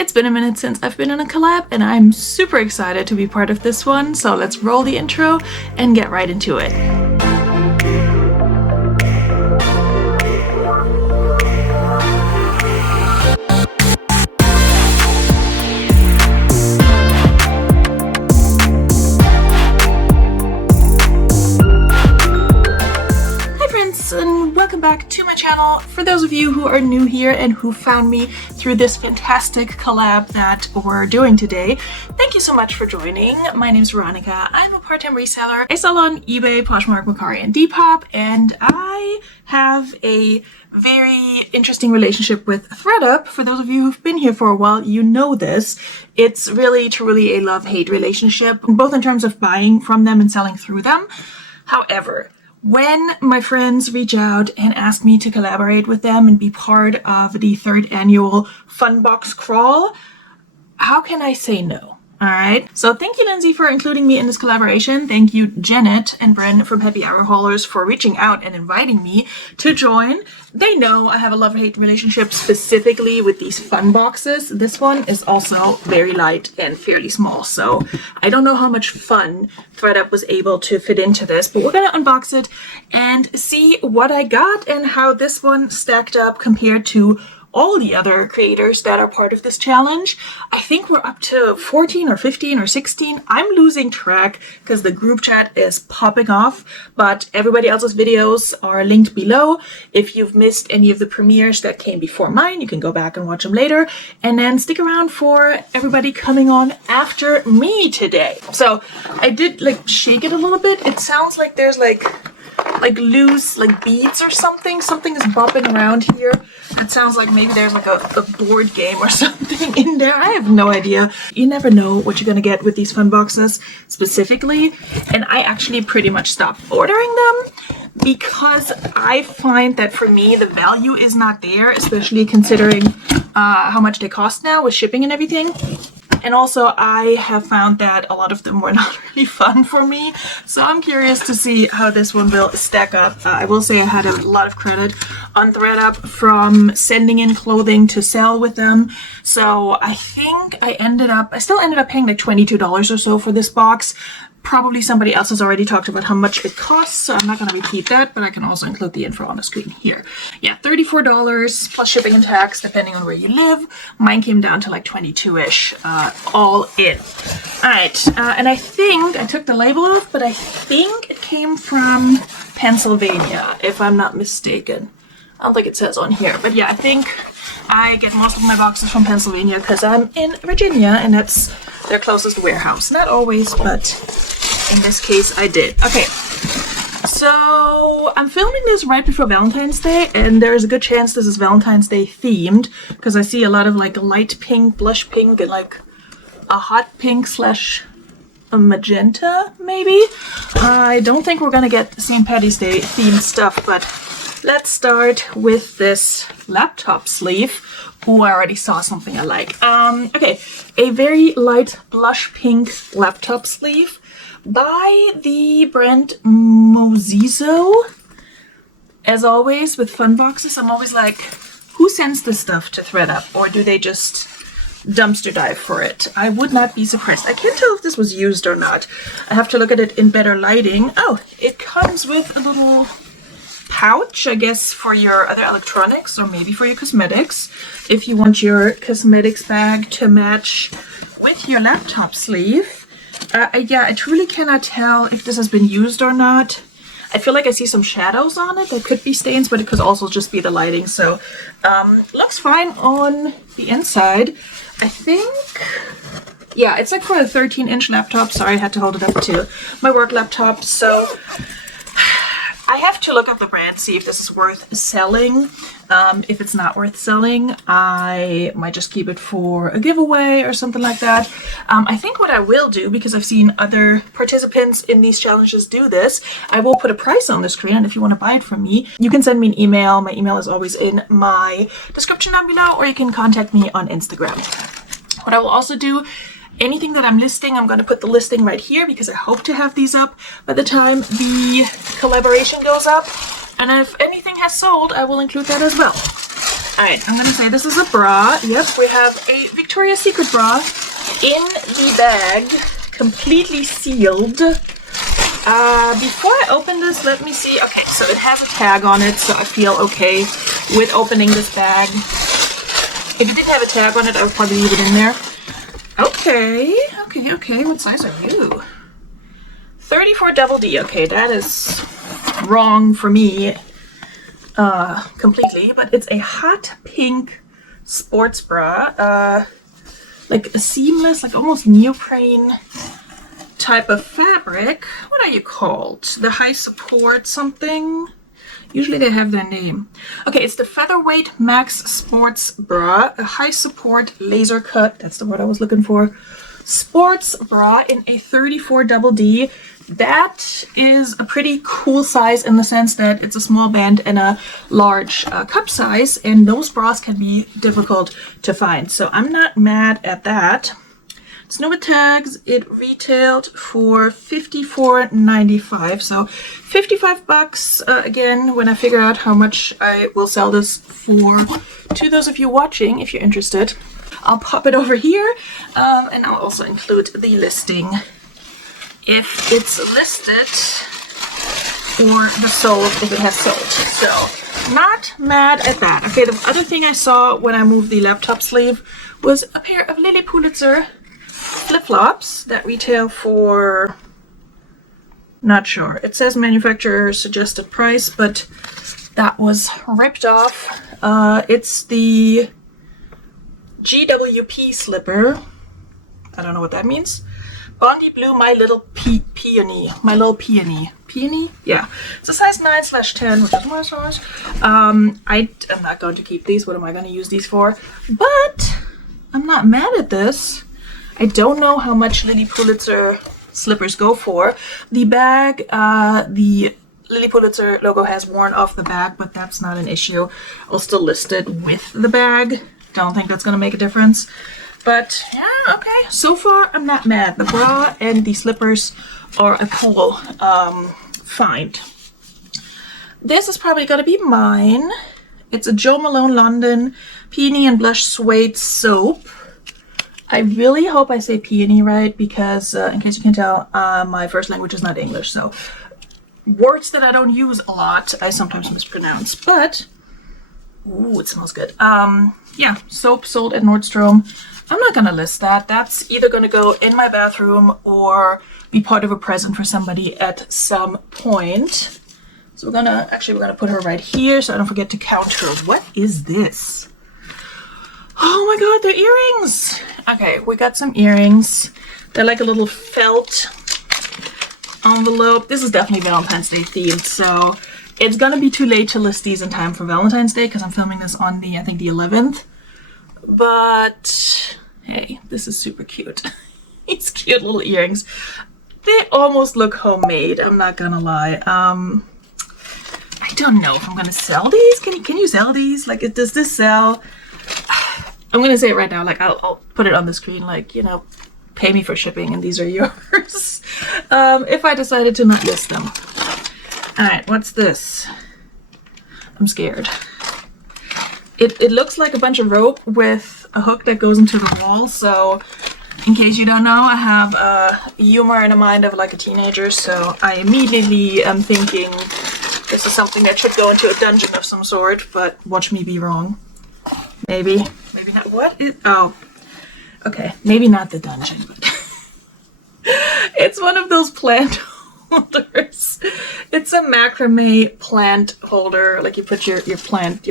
It's been a minute since I've been in a collab and I'm super excited to be part of this one, so let's roll the intro and get right into it. And welcome back to my channel. For those of you who are new here and who found me through this fantastic collab that we're doing today, thank you so much for joining. My name's Veronika. I'm a part-time reseller. I sell on eBay, Poshmark, Mercari, and Depop, and I have a very interesting relationship with ThredUp. For those of you who've been here for a while, you know this. It's really truly a love-hate relationship, both in terms of buying from them and selling through them. However, when my friends reach out and ask me to collaborate with them and be part of the 3rd annual funbox crawl, how can I say no? All right. So thank you, Lindsay, for including me in this collaboration. Thank you, Janet and Bren from Happy Hour Haulers, for reaching out and inviting me to join. They know I have a love-hate relationship specifically with these fun boxes. This one is also very light and fairly small, so I don't know how much fun ThredUp was able to fit into this, but we're gonna unbox it and see what I got and how this one stacked up compared to all the other creators that are part of this challenge. I think we're up to 14 or 15 or 16. I'm losing track because the group chat is popping off, but everybody else's videos are linked below. If you've missed any of the premieres that came before mine, you can go back and watch them later, and then stick around for everybody coming on after me today. So I did shake it a little bit. It sounds like there's like loose beads or something. Something is bopping around here. It sounds like maybe there's a board game or something in there. I have no idea. You never know what you're gonna get with these fun boxes specifically, and I actually pretty much stopped ordering them because I find that for me the value is not there, especially considering how much they cost now with shipping and everything. And also, I have found that a lot of them were not really fun for me. So I'm curious to see how this one will stack up. I will say I had a lot of credit on ThredUp from sending in clothing to sell with them. So I think I still ended up paying like $22 or so for this box. Probably somebody else has already talked about how much it costs, so I'm not going to repeat that, but I can also include the info on the screen here. Yeah, $34 plus shipping and tax, depending on where you live. Mine came down to like 22-ish, all in. All right, and I think I took the label off, but I think it came from Pennsylvania, if I'm not mistaken. I don't think it says on here, but yeah, I think I get most of my boxes from Pennsylvania because I'm in Virginia and that's their closest warehouse. Not always, but in this case I did. Okay, so I'm filming this right before Valentine's Day, and there's a good chance this is Valentine's Day themed because I see a lot of light pink, blush pink, and a hot pink slash a magenta, maybe. I don't think we're gonna get St. Patty's Day themed stuff, but let's start with this laptop sleeve. Oh, I already saw something I like. Okay, a very light blush pink laptop sleeve by the brand Mozizo. As always with fun boxes, I'm always like, who sends this stuff to ThredUp, or do they just dumpster dive for it? I would not be surprised. I can't tell if this was used or not. I have to look at it in better lighting. Oh, it comes with a little pouch, I guess, for your other electronics or maybe for your cosmetics, if you want your cosmetics bag to match with your laptop sleeve. Yeah, I truly cannot tell if this has been used or not. I feel like I see some shadows on it. There could be stains, but it could also just be the lighting. So looks fine on the inside. I think, yeah, it's like for a 13-inch laptop. Sorry, I had to hold it up to my work laptop. So I have to look up the brand, see if this is worth selling. If it's not worth selling, I might just keep it for a giveaway or something like that. I think what I will do, because I've seen other participants in these challenges do this, I will put a price on the screen, and if you want to buy it from me, you can send me an email. My email is always in my description down below, or you can contact me on Instagram. What I will also do, anything that I'm listing, I'm going to put the listing right here because I hope to have these up by the time the collaboration goes up. And if anything has sold, I will include that as well. Alright, I'm gonna say this is a bra. Yep, we have a Victoria's Secret bra in the bag, completely sealed. Before I open this, let me see. Okay, so it has a tag on it, so I feel okay with opening this bag. If it didn't have a tag on it, I would probably leave it in there. Okay. What size are you? 34 double D. Okay, that is wrong for me completely, but it's a hot pink sports bra. Like a seamless, like almost neoprene type of fabric. What are you called? The high support something? Usually they have their name. Okay, it's the Featherweight Max Sports Bra, a high support laser cut, that's the word I was looking for, sports bra in a 34 double D. That is a pretty cool size in the sense that it's a small band and a large cup size, and those bras can be difficult to find. So I'm not mad at that. It's new with tags. It retailed for $54.95, so 55 bucks. Again, when I figure out how much I will sell this for, to those of you watching, if you're interested, I'll pop it over here, and I'll also include the listing if it's listed, or the sold if it has sold. So not mad at that. Okay, the other thing I saw when I moved the laptop sleeve was a pair of Lilly Pulitzer flip-flops that retail for, not sure, it says manufacturer suggested price, but that was ripped off. It's the GWP slipper. I don't know what that means. Bondi Blue My Little Peony. My Little Peony. Peony? Yeah. It's a size 9/10, which is my size. I'm not going to keep these. What am I going to use these for? But I'm not mad at this. I don't know how much Lilly Pulitzer slippers go for. The bag, the Lilly Pulitzer logo has worn off the bag, but that's not an issue. I'll still list it with the bag. Don't think that's going to make a difference. But yeah, okay. So far, I'm not mad. The bra and the slippers are a cool find. This is probably going to be mine. It's a Jo Malone London Peony and Blush Suede Soap. I really hope I say peony right, because in case you can tell, my first language is not English, so words that I don't use a lot, I sometimes mispronounce, but ooh, it smells good. Yeah, soap sold at Nordstrom. I'm not gonna list that. That's either gonna go in my bathroom or be part of a present for somebody at some point. So we're gonna put her right here so I don't forget to count her. What is this? Oh my god, they're earrings! Okay, we got some earrings. They're like a little felt envelope. This is definitely Valentine's Day themed, so it's gonna be too late to list these in time for Valentine's Day because I'm filming this on the, I think, the 11th. But hey, this is super cute. These cute little earrings. They almost look homemade, I'm not gonna lie. I don't know if I'm gonna sell these. Can you sell these? Like, does this sell? I'm gonna say it right now, like I'll put it on the screen, like, you know, pay me for shipping and these are yours. If I decided to not list them. Alright, what's this? I'm scared. It looks like a bunch of rope with a hook that goes into the wall, so in case you don't know, I have a humor and a mind of like a teenager, so I immediately am thinking this is something that should go into a dungeon of some sort, but watch me be wrong. Maybe not. What is, oh, okay, maybe not the dungeon, but it's one of those plant holders. It's a macrame plant holder, like you put your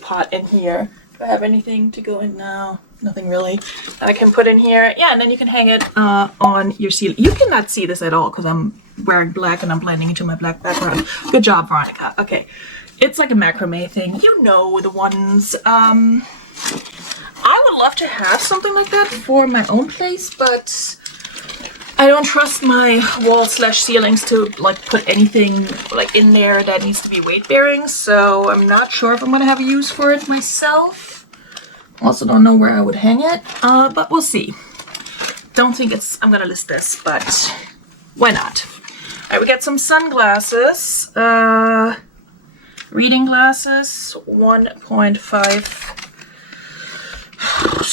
pot in here. Do I have anything to go in now? Nothing really that I can put in here. Yeah, and then you can hang it on your ceiling. You cannot see this at all because I'm wearing black and I'm blending into my black background. Good job, Veronika. Okay, it's like a macrame thing. You know the ones. I would love to have something like that for my own place, but I don't trust my wall/ceilings to like put anything like in there that needs to be weight bearing, so I'm not sure if I'm gonna have a use for it myself. Also don't know where I would hang it, but we'll see. Don't think I'm gonna list this, but why not? Alright, we got some sunglasses. Reading glasses, 1.5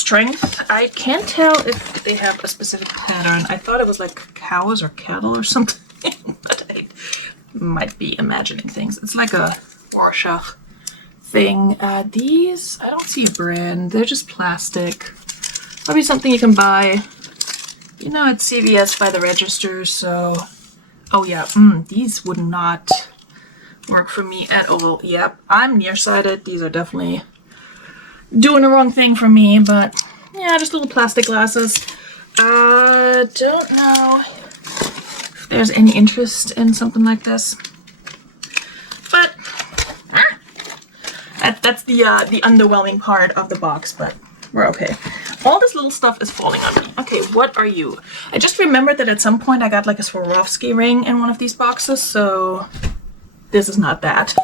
strength. I can't tell if they have a specific pattern. I thought it was like cows or cattle or something, but I might be imagining things. It's like a Rorschach thing. These, I don't see a brand. They're just plastic. Probably something you can buy, you know, at CVS by the register. So, oh yeah, these would not work for me at all. Yep, I'm nearsighted. These are definitely doing the wrong thing for me, but yeah, just little plastic glasses. Don't know if there's any interest in something like this, but that's the underwhelming part of the box, but we're okay. All this little stuff is falling on me. Okay, what are you? I just remembered that at some point I got like a Swarovski ring in one of these boxes, so this is not that.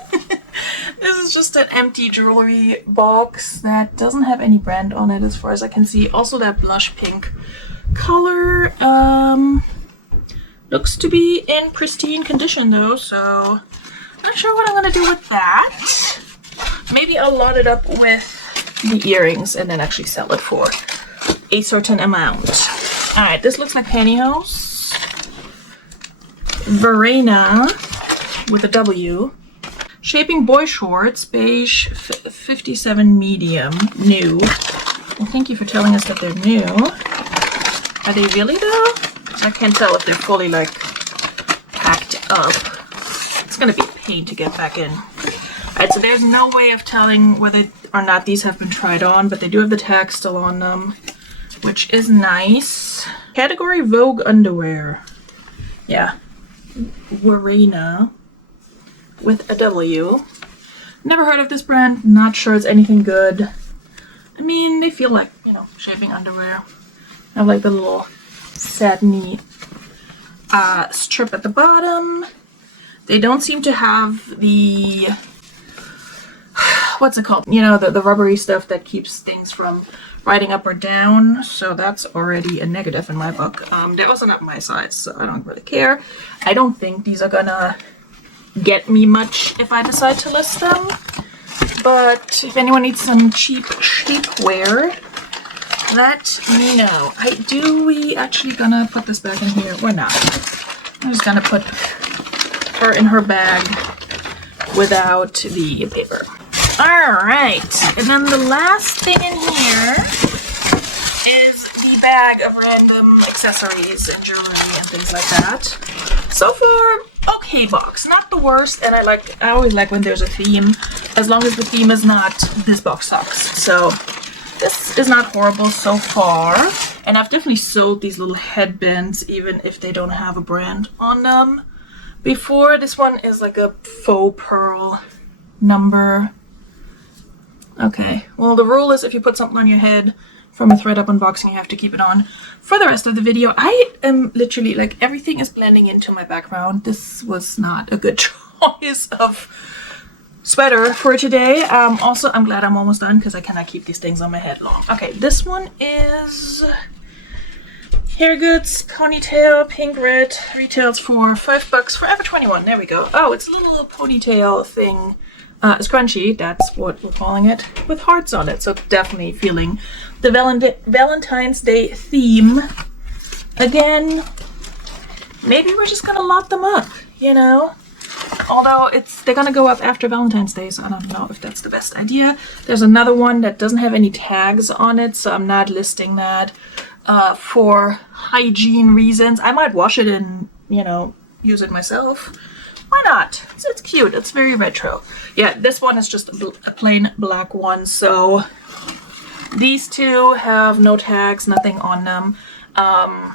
This is just an empty jewelry box that doesn't have any brand on it as far as I can see. Also that blush pink color looks to be in pristine condition though, so I'm not sure what I'm gonna do with that. Maybe I'll lot it up with the earrings and then actually sell it for a certain amount. Alright, this looks like pantyhose. Veronika with a W. Shaping boy shorts, beige 57 medium, new. Well, thank you for telling us that they're new. Are they really though? I can't tell if they're fully like packed up. It's gonna be a pain to get back in. Alright, so there's no way of telling whether or not these have been tried on, but they do have the tag still on them, which is nice. Category Vogue underwear. Yeah, Veronika with a W. Never heard of this brand. Not sure it's anything good. I mean, they feel like, you know, shaving underwear. I have like the little satiny strip at the bottom. They don't seem to have the, what's it called? You know, the rubbery stuff that keeps things from riding up or down. So that's already a negative in my book. They're also not my size, so I don't really care. I don't think these are gonna get me much if I decide to list them, but if anyone needs some cheap shapewear, let me know. Do we actually gonna put this back in here? We're not. I'm just gonna put her in her bag without the paper. Alright, and then the last thing in here is the bag of random accessories and jewelry and things like that. So far, okay box, not the worst, and I always like when there's a theme, as long as the theme is not this box sucks. So this is not horrible so far, and I've definitely sold these little headbands even if they don't have a brand on them before. This one is like a faux pearl number. Okay, well the rule is if you put something on your head from a ThredUp unboxing, you have to keep it on for the rest of the video. I am literally, like, everything is blending into my background. This was not a good choice of sweater for today. Also, I'm glad I'm almost done because I cannot keep these things on my head long. Okay, this one is Hair Goods ponytail, pink red, retails for $5, Forever 21. There we go. Oh, it's a little ponytail thing. Scrunchie, that's what we're calling it, with hearts on it. So definitely feeling the Valentine's Day theme. Again, maybe we're just gonna lot them up, you know? Although they're gonna go up after Valentine's Day, so I don't know if that's the best idea. There's another one that doesn't have any tags on it, so I'm not listing that for hygiene reasons. I might wash it and, you know, use it myself. Why not? It's cute. It's very retro. Yeah, this one is just a plain black one. So these two have no tags, nothing on them. I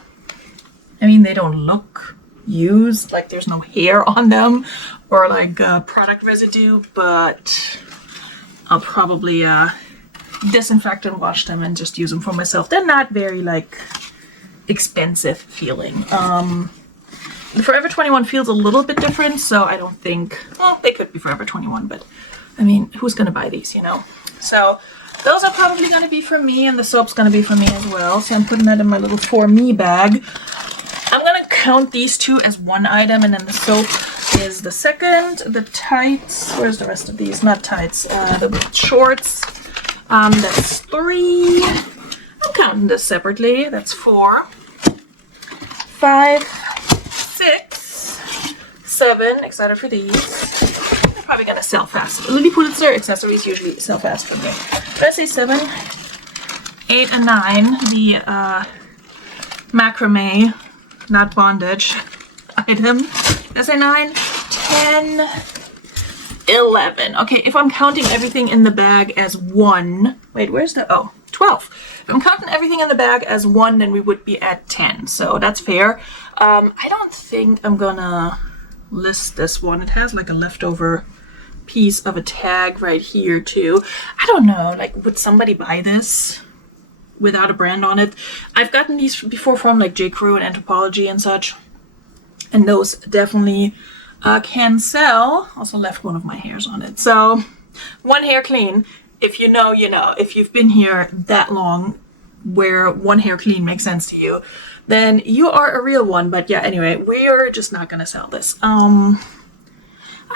mean, they don't look used, like there's no hair on them or like product residue, but I'll probably disinfect and wash them and just use them for myself. They're not very like expensive feeling. The Forever 21 feels a little bit different, so I don't think, well, they could be Forever 21, but I mean, who's gonna buy these, you know? So those are probably gonna be for me, and the soap's gonna be for me as well. So I'm putting that in my little for me bag. I'm gonna count these two as one item, and then the soap is the second. The tights, where's the rest of these? Not tights, the shorts, that's 3. I'm counting this separately. That's 4, 5, 6, 7. Excited for these. They're probably gonna sell fast. Lily Pulitzer accessories usually sell fast for me. Did I say 7, 8, and 9? The macrame, not bondage item. Did I say 9, 10, 11. Okay, if I'm counting everything in the bag as 1, wait, where's the, oh, 12. If I'm counting everything in the bag as 1, then we would be at 10. So that's fair. I don't think I'm gonna list this one. It has like a leftover piece of a tag right here too. I don't know, like, would somebody buy this without a brand on it? I've gotten these before from like J. Crew and Anthropology and such, and those definitely can sell. Also left one of my hairs on it. So one hair clean. If you know, you know. If you've been here that long where one hair clean makes sense to you, then you are a real one. But yeah, anyway, we're just not gonna sell this. I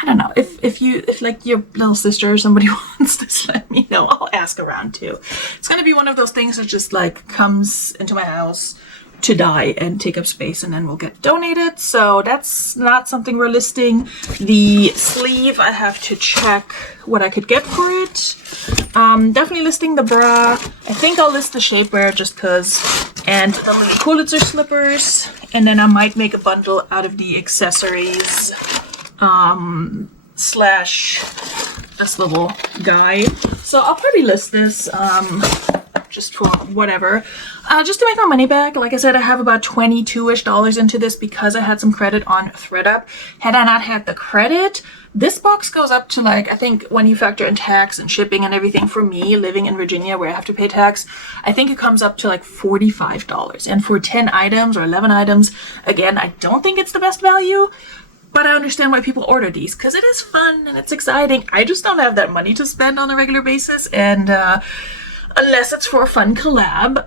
don't know. If like your little sister or somebody wants this, let me know. I'll ask around too. It's gonna be one of those things that just like comes into my house to die and take up space, and then will get donated. So that's not something we're listing. The sleeve, I have to check what I could get for it. Definitely listing the bra. I think I'll list the shapewear just because, and the Lily Pulitzer slippers, and then I might make a bundle out of the accessories slash this little guy. So I'll probably list this just for whatever, just to make my money back. Like I said, I have about $22-ish into this because I had some credit on ThredUp. Had I not had the credit, this box goes up to like, I think when you factor in tax and shipping and everything, for me living in Virginia where I have to pay tax, I think it comes up to like $45. And for 10 items or 11 items, again, I don't think it's the best value. But I understand why people order these, because it is fun and it's exciting. I just don't have that money to spend on a regular basis, and unless it's for a fun collab,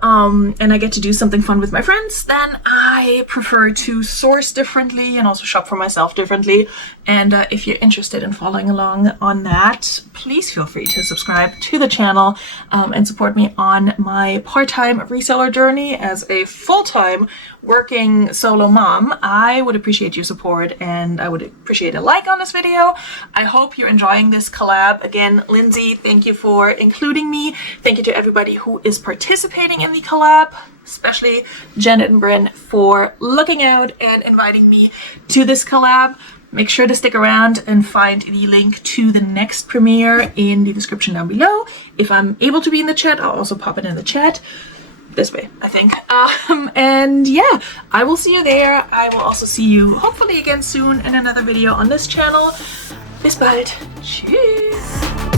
and I get to do something fun with my friends, then I prefer to source differently and also shop for myself differently. And if you're interested in following along on that, please feel free to subscribe to the channel and support me on my part-time reseller journey as a full-time working solo mom. I would appreciate your support, and I would appreciate a like on this video. I hope you're enjoying this collab. Again, Lindsay, thank you for including me. Thank you to everybody who is participating in the collab, especially Janet and Bryn for looking out and inviting me to this collab. Make sure to stick around and find the link to the next premiere in the description down below. If I'm able to be in the chat, I'll also pop it in the chat. This way, I think. And yeah, I will see you there. I will also see you hopefully again soon in another video on this channel. Bis bald. Tschüss.